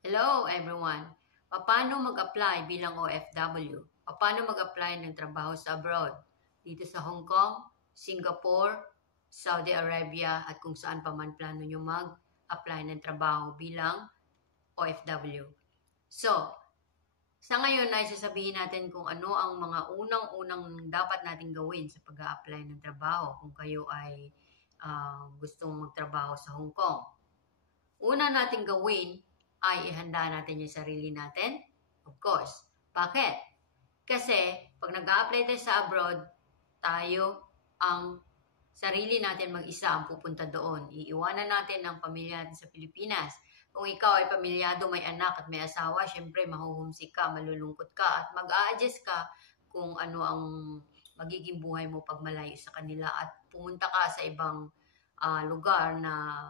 Hello everyone! Paano mag-apply bilang OFW? Paano mag-apply ng trabaho sa abroad? Dito sa Hong Kong, Singapore, Saudi Arabia at kung saan pa man plano nyo mag-apply ng trabaho bilang OFW. So, sa ngayon ay sasabihin natin kung ano ang mga unang-unang dapat natin gawin sa pag-a-apply ng trabaho kung kayo ay gustong magtrabaho sa Hong Kong. Una natin gawin ay ihanda natin yung sarili natin. Of course. Bakit? Kasi pag nag-a-apply tayo sa abroad, tayo ang sarili natin mag-isa ang pupunta doon. Iiwanan natin ang pamilya natin sa Pilipinas. Kung ikaw ay pamilyado, may anak at may asawa, syempre mahuhumsik ka, malulungkot ka at mag-a-adjust ka kung ano ang magiging buhay mo pag malayo sa kanila at pumunta ka sa ibang lugar na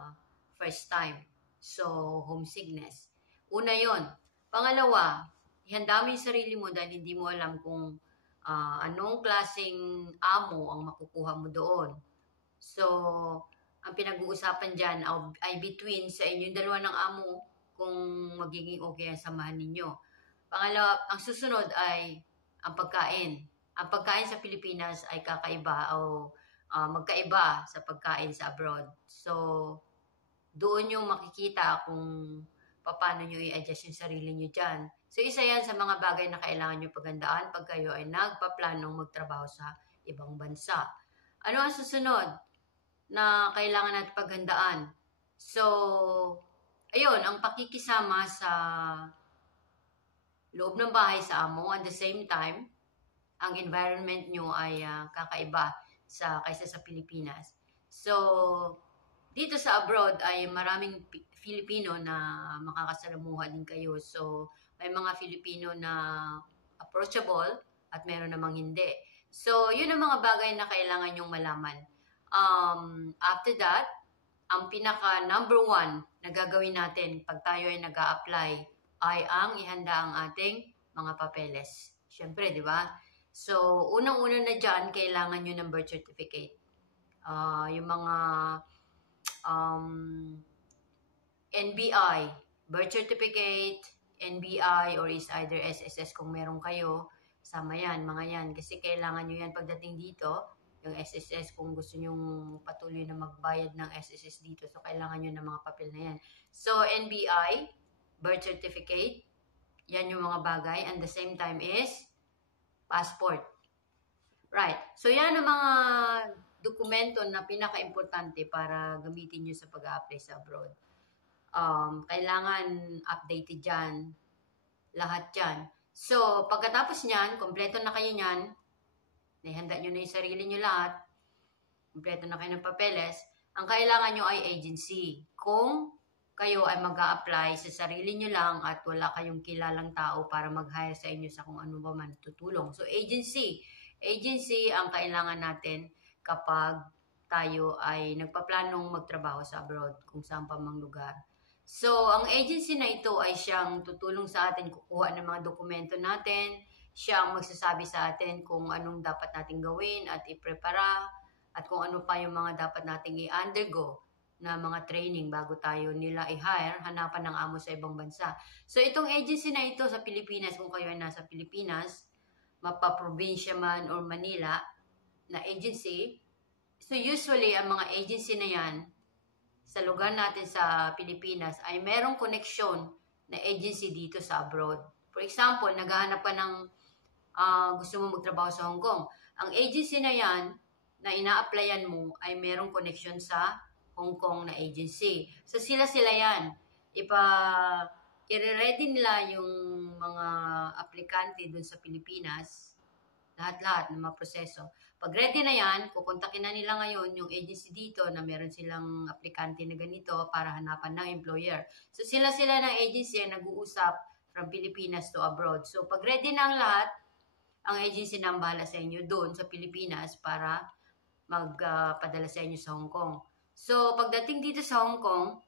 first time. So, homesickness. Una yon. Pangalawa, ihanda mo yung sarili mo dahil hindi mo alam kung anong klaseng amo ang makukuha mo doon. So, ang pinag-uusapan dyan ay between sa inyong dalawa ng amo kung magiging okay ang samahan ninyo. Pangalawa, ang susunod ay ang pagkain. Ang pagkain sa Pilipinas ay kakaiba o magkaiba sa pagkain sa abroad. So, doon yung makikita kung paano nyo i-adjust yung sarili nyo dyan. So, isa yan sa mga bagay na kailangan nyo paghandaan pag kayo ay nagpaplanong magtrabaho sa ibang bansa. Ano ang susunod na kailangan natin paghandaan? So, ayun, ang pakikisama sa loob ng bahay sa amo, at the same time, ang environment nyo ay kakaiba kaysa sa Pilipinas. So, dito sa abroad ay maraming Filipino na makakasalamuha din kayo. So, may mga Filipino na approachable at meron namang hindi. So, yun ang mga bagay na kailangan nyong malaman. After that, ang pinaka number one na gagawin natin pag tayo ay nag-a-apply ay ang ihanda ang ating mga papeles. Siyempre, di ba? So, unang-una na dyan, kailangan nyo ng birth certificate. Yung mga NBI, birth certificate, NBI, or is either SSS kung meron kayo, sama yan, mga yan. Kasi kailangan nyo yan pagdating dito, yung SSS kung gusto nyong patuloy na magbayad ng SSS dito. So, kailangan nyo ng mga papel na yan. So, NBI, birth certificate, yan yung mga bagay. And the same time is passport. Right. So, yan ang mga dokumento na pinaka-importante para gamitin nyo sa pag-a-apply sa abroad. Kailangan updated dyan. Lahat dyan. So, pagkatapos nyan, kompleto na kayo nyan, nahihanda nyo na yung sarili nyo lahat, kompleto na kayo ng papeles, ang kailangan nyo ay agency. Kung kayo ay mag-a-apply sa sarili nyo lang at wala kayong kilalang tao para mag-hire sa inyo sa kung ano ba man tutulong. So, agency. Agency ang kailangan natin kapag tayo ay nagpaplanong magtrabaho sa abroad, kung saan pa mang lugar. So, ang agency na ito ay siyang tutulong sa atin kukuha ng mga dokumento natin, siya ang magsasabi sa atin kung anong dapat natin gawin at iprepara at kung ano pa yung mga dapat nating i-undergo na mga training bago tayo nila i-hire, hanapan ng amo sa ibang bansa. So, itong agency na ito sa Pilipinas, kung kayo ay nasa Pilipinas, mapa-probinsya man or Manila na agency, so usually ang mga agency na yan sa lugar natin sa Pilipinas ay merong koneksyon na agency dito sa abroad. For example, naghahanap ka ng gusto mo magtrabaho sa Hong Kong. Ang agency na yan na ina-applyan mo ay merong connection sa Hong Kong na agency. So sila yan. I-ready nila yung mga aplikante dun sa Pilipinas, lahat-lahat ng mga proseso. Pag ready na yan, kukontakin na nila ngayon yung agency dito na meron silang aplikante na ganito para hanapan ng employer. So sila ng agency ang nag-uusap from Pilipinas to abroad. So pag ready na ang lahat, ang agency na ang bahala sa inyo doon sa Pilipinas para magpadala sa inyo sa Hong Kong. So pagdating dito sa Hong Kong,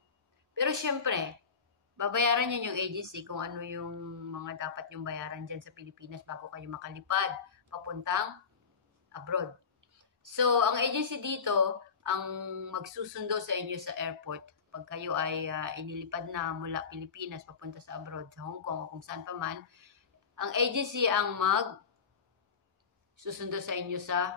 pero syempre, babayaran nyo yung agency kung ano yung mga dapat yung bayaran dyan sa Pilipinas bago kayo makalipad papuntang abroad. So, ang agency dito, ang magsusundo sa inyo sa airport pag kayo ay inilipad na mula Pilipinas papunta sa abroad, sa Hong Kong o kung saan pa man, ang agency ang susundo sa inyo sa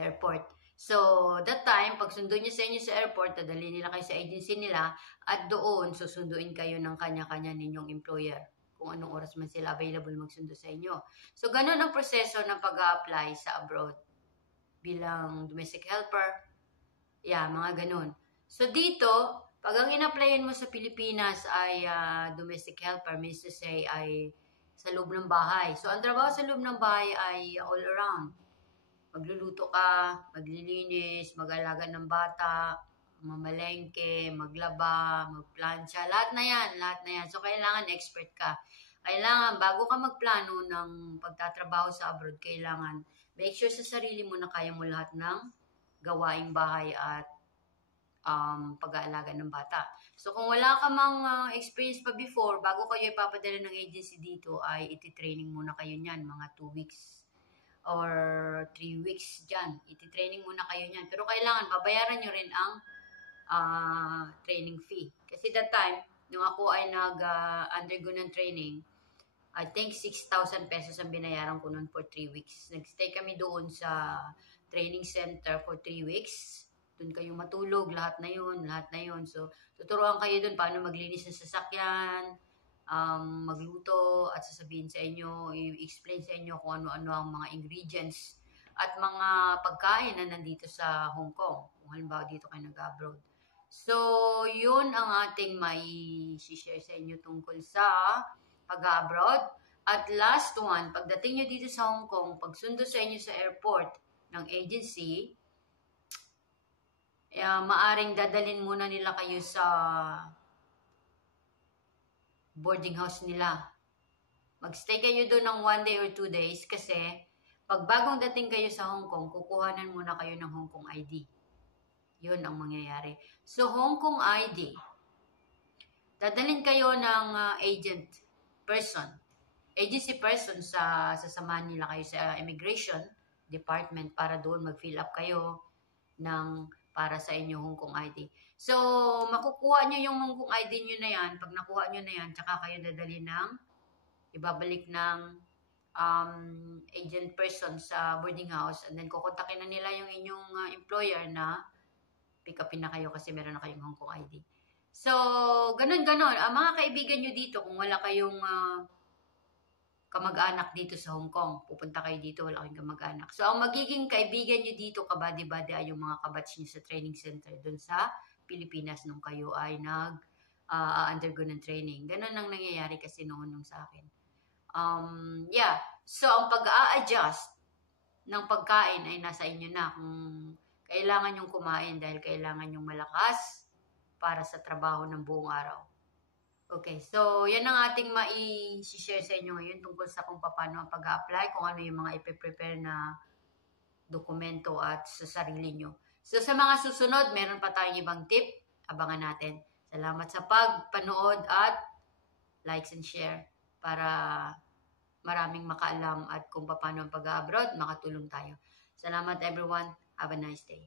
airport. So, that time, pag sundo niyo sa inyo sa airport, dadali nila kayo sa agency nila at doon susunduin kayo ng kanya-kanya ninyong employer kung anong oras man sila available magsundo sa inyo. So, ganun ang proseso ng pag-a-apply sa abroad bilang domestic helper. Yeah, mga ganun. So, dito, pag ang in-applyan mo sa Pilipinas ay domestic helper, means to say ay sa loob ng bahay. So, ang trabaho sa loob ng bahay ay all around. Magluluto ka, maglilinis, mag-alaga ng bata, mamalengke, maglaba, magplansya, lahat na yan. So, kailangan expert ka. Kailangan, bago ka magplano ng pagtatrabaho sa abroad, kailangan make sure sa sarili mo na kaya mo lahat ng gawaing bahay at pag-aalaga ng bata. So, kung wala ka mang experience pa before, bago kayo ipapadala ng agency dito, ay iti-training muna kayo niyan, mga 2 weeks or 3 weeks dyan. Iti-training muna kayo niyan. Pero kailangan, babayaran nyo rin ang training fee. Kasi that time, nung ako ay nag-undergo ng training, I think 6,000 pesos ang binayaran ko noon for 3 weeks. Nag-stay kami doon sa training center for 3 weeks. Doon kayo matulog, lahat na yun. So, tuturuan kayo doon paano maglinis ng sasakyan, magluto, at sasabihin sa inyo, i-explain sa inyo kung ano-ano ang mga ingredients at mga pagkain na nandito sa Hong Kong. Kung halimbawa dito kayo nag-abroad. So, yun ang ating mai-share sa inyo tungkol sa pag-abroad. At last one, pagdating nyo dito sa Hong Kong, pagsundo sa inyo sa airport ng agency, maaring dadalhin muna nila kayo sa boarding house nila. Magstay kayo doon ng 1 day or 2 days kasi pag bagong dating kayo sa Hong Kong, kukuhanan muna kayo ng Hong Kong ID. Yun ang mangyayari. So, Hong Kong ID, dadalhin kayo ng agency person sa sasamahan nila kayo sa immigration department para doon mag-fill up kayo para sa inyo Hong Kong ID. So, makukuha nyo yung Hong Kong ID nyo na yan. Pag nakuha nyo na yan, tsaka kayo dadali ibabalik ng agent person sa boarding house and then kukontakin na nila yung inyong employer na pick upin na kayo kasi meron na kayong Hong Kong ID. So, ganun. Mga kaibigan nyo dito, kung wala kayong kamag-anak dito sa Hong Kong, pupunta kayo dito, wala kayong kamag-anak. So, ang magiging kaibigan nyo dito, kabady-bady, ay yung mga kabatch nyo sa training center dun sa Pilipinas nung kayo ay undergo ng training. Ganun ang nangyayari kasi noon nung sa akin. So, ang pag-a-adjust ng pagkain ay nasa inyo na. Kung kailangan nyong kumain dahil kailangan nyong malakas para sa trabaho ng buong araw. Okay, so yan ang ating mai-share sa inyo ngayon tungkol sa kung paano ang pag-a-apply, kung ano yung mga ipe-prepare na dokumento at sa sarili nyo. So sa mga susunod, meron pa tayong ibang tip. Abangan natin. Salamat sa pagpanood at likes and share para maraming makaalam at kung paano ang pag-a-abroad, makatulong tayo. Salamat everyone. Have a nice day.